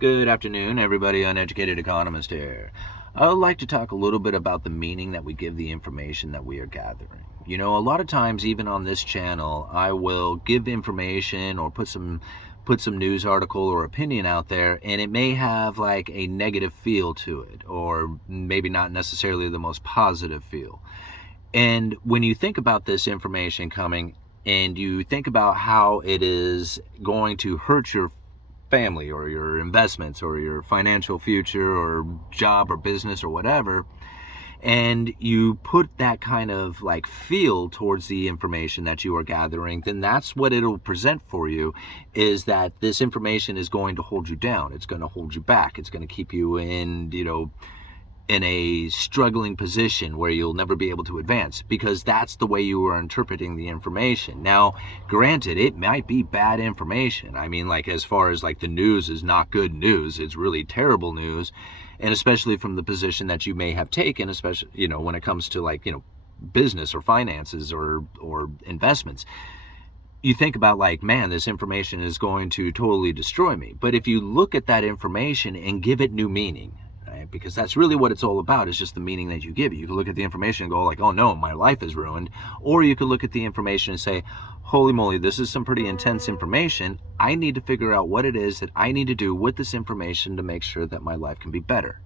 Good afternoon, everybody. Uneducated Economist here. I would like to talk a little bit about the meaning that we give the information that we are gathering. A lot of times, even on this channel, I will give information or put some news article or opinion out there, and it may have like a negative feel to it, or maybe not necessarily the most positive feel. And when you think about this information coming, and you think about how it is going to hurt your family or your investments or your financial future or job or business or whatever, and you put that kind of like feel towards the information that you are gathering, then that's what it'll present for you, is that this information is going to hold you down. It's going to hold you back. It's going to keep you in a struggling position where you'll never be able to advance, because that's the way you are interpreting the information. Now, granted, it might be bad information. I mean, like, as far as like the news is not good news, it's really terrible news. And especially from the position that you may have taken, especially, when it comes to like, business or finances or investments. You think about like, man, this information is going to totally destroy me. But if you look at that information and give it new meaning, right? Because that's really what it's all about, is just the meaning that you give it. You can look at the information and go like, oh no, my life is ruined. Or you could look at the information and say, holy moly, this is some pretty intense information. I need to figure out what it is that I need to do with this information to make sure that my life can be better.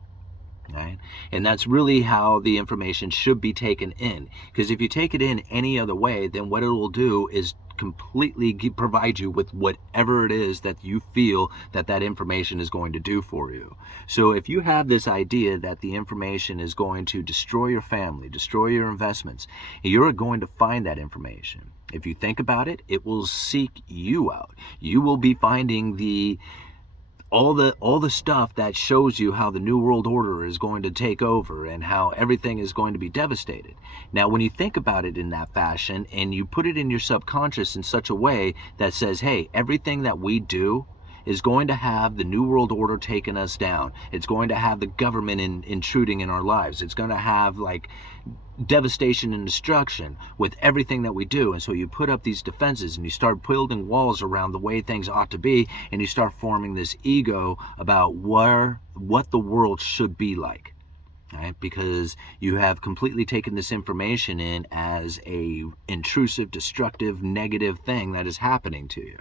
Right? And that's really how the information should be taken in. Because if you take it in any other way, then what it will do is completely provide you with whatever it is that you feel that information is going to do for you. So if you have this idea that the information is going to destroy your family, destroy your investments, you're going to find that information. If you think about it, it will seek you out. You will be finding all the stuff that shows you how the New World Order is going to take over and how everything is going to be devastated. Now, when you think about it in that fashion and you put it in your subconscious in such a way that says, hey, everything that we do is going to have the New World Order taking us down. It's going to have the government intruding in our lives. It's going to have like devastation and destruction with everything that we do. And so you put up these defenses and you start building walls around the way things ought to be, and you start forming this ego about what the world should be like. Right? Because you have completely taken this information in as a intrusive, destructive, negative thing that is happening to you.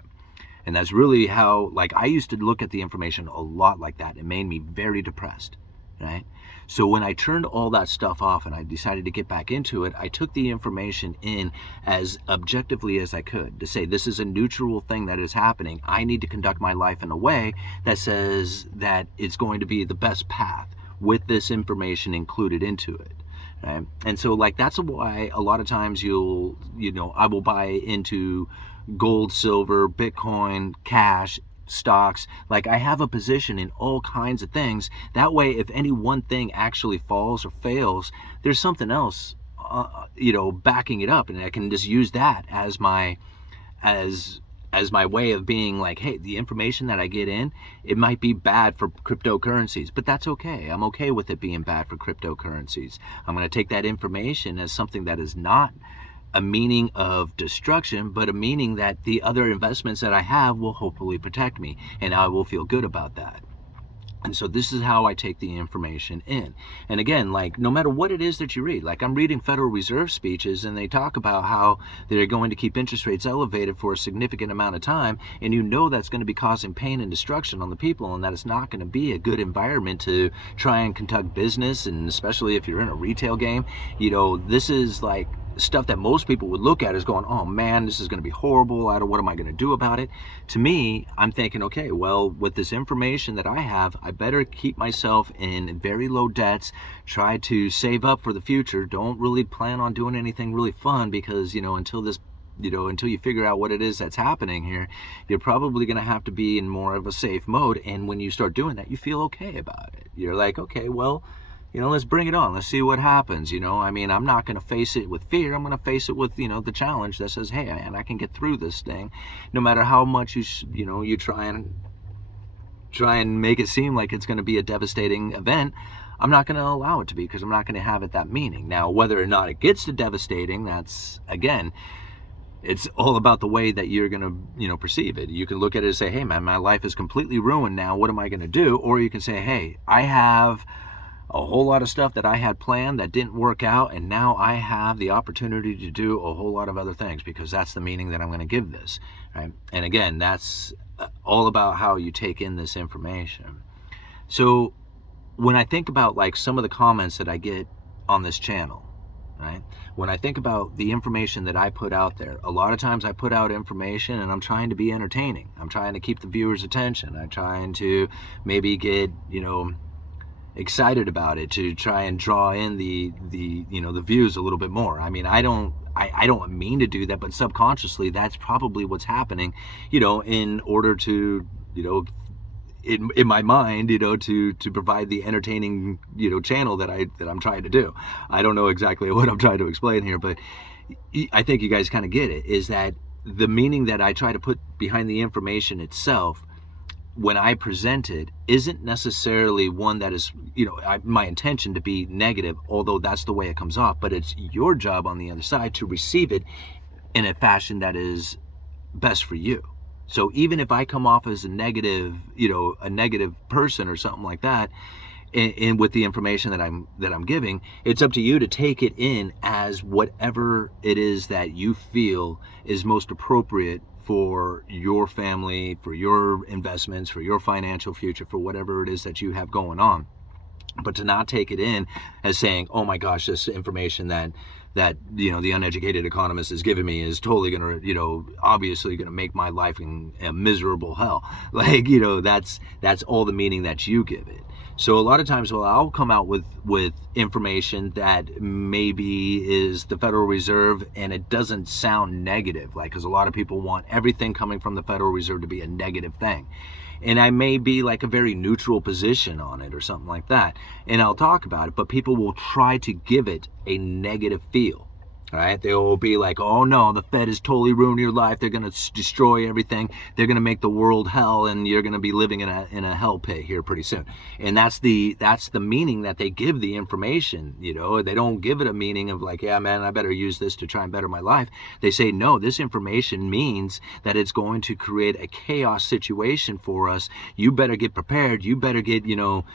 And that's really how, like, I used to look at the information a lot like that. It made me very depressed, right? So when I turned all that stuff off and I decided to get back into it, I took the information in as objectively as I could to say, this is a neutral thing that is happening. I need to conduct my life in a way that says that it's going to be the best path with this information included into it. Right? And so, like, that's why a lot of times I will buy into gold, silver, Bitcoin, cash, stocks. Like, I have a position in all kinds of things. That way, if any one thing actually falls or fails, there's something else, backing it up, and I can just use that as my way of being like, hey, the information that I get in, it might be bad for cryptocurrencies, but that's okay. I'm okay with it being bad for cryptocurrencies. I'm going to take that information as something that is not a meaning of destruction, but a meaning that the other investments that I have will hopefully protect me, and I will feel good about that. And so this is how I take the information in. And again, like, no matter what it is that you read, like, I'm reading Federal Reserve speeches, and they talk about how they're going to keep interest rates elevated for a significant amount of time, and that's going to be causing pain and destruction on the people, and that it's not going to be a good environment to try and conduct business, and especially if you're in a retail game. This is like stuff that most people would look at as going, oh man, this is going to be horrible. What am I going to do about it? To me, I'm thinking, okay, well, with this information that I have, I better keep myself in very low debts, try to save up for the future. Don't really plan on doing anything really fun, because, until you figure out what it is that's happening here, you're probably going to have to be in more of a safe mode. And when you start doing that, you feel okay about it. You're like, okay, well, let's bring it on. Let's see what happens. I'm not going to face it with fear. I'm going to face it with, the challenge that says, hey, and I can get through this thing, no matter how much you try and make it seem like it's going to be a devastating event. I'm not going to allow it to be, because I'm not going to have it that meaning. Now, whether or not it gets to devastating, that's, again, It's all about the way that you're going to, perceive it. You can look at it and say, hey, man, my life is completely ruined now. What am I going to do? Or you can say, hey, I have a whole lot of stuff that I had planned that didn't work out, and now I have the opportunity to do a whole lot of other things, because that's the meaning that I'm going to give this, right? And again, that's all about how you take in this information. So when I think about like some of the comments that I get on this channel, right? When I think about the information that I put out there, a lot of times I put out information and I'm trying to be entertaining. I'm trying to keep the viewer's attention. I'm trying to maybe get, excited about it, to try and draw in the views a little bit more. I mean, I don't mean to do that, but subconsciously that's probably what's happening, in order to, in my mind, to provide the entertaining, channel that I'm trying to do. I don't know exactly what I'm trying to explain here, but I think you guys kind of get it, is that the meaning that I try to put behind the information itself when I present it isn't necessarily one that is, my intention to be negative, although that's the way it comes off, but it's your job on the other side to receive it in a fashion that is best for you. So even if I come off as a negative person or something like that, and with the information that I'm giving, it's up to you to take it in as whatever it is that you feel is most appropriate for your family, for your investments, for your financial future, for whatever it is that you have going on. But to not take it in as saying, oh my gosh, this information that the uneducated economist is giving me is totally going to, obviously going to make my life in a miserable hell. Like, that's all the meaning that you give it. So a lot of times, I'll come out with information that maybe is the Federal Reserve, and it doesn't sound negative, like, because a lot of people want everything coming from the Federal Reserve to be a negative thing. And I may be like a very neutral position on it or something like that, and I'll talk about it, but people will try to give it a negative feel. All right, they will be like, oh no, the Fed is totally ruining your life. They're going to destroy everything. They're going to make the world hell, and you're going to be living in a hell pit here pretty soon. And that's the meaning that they give the information. They don't give it a meaning of like, yeah, man, I better use this to try and better my life. They say, no, this information means that it's going to create a chaos situation for us. You better get prepared. You better get, your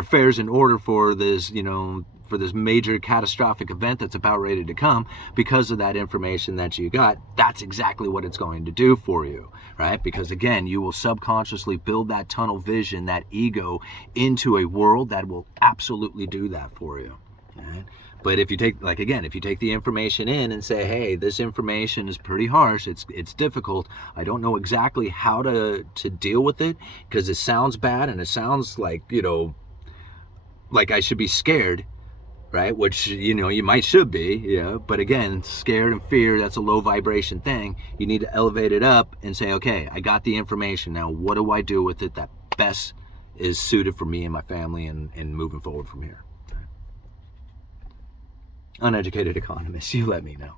affairs in order for this, for this major catastrophic event that's about ready to come, because of that information that you got. That's exactly what it's going to do for you, right? Because again, you will subconsciously build that tunnel vision, that ego, into a world that will absolutely do that for you, right? But if you take, if you take the information in and say, hey, this information is pretty harsh, it's difficult, I don't know exactly how to deal with it, because it sounds bad and it sounds like, like I should be scared, right? Which, you might should be, but again, scared and fear, that's a low vibration thing. You need to elevate it up and say, okay, I got the information. Now, what do I do with it that best is suited for me and my family, and moving forward from here? Uneducated economist, you let me know.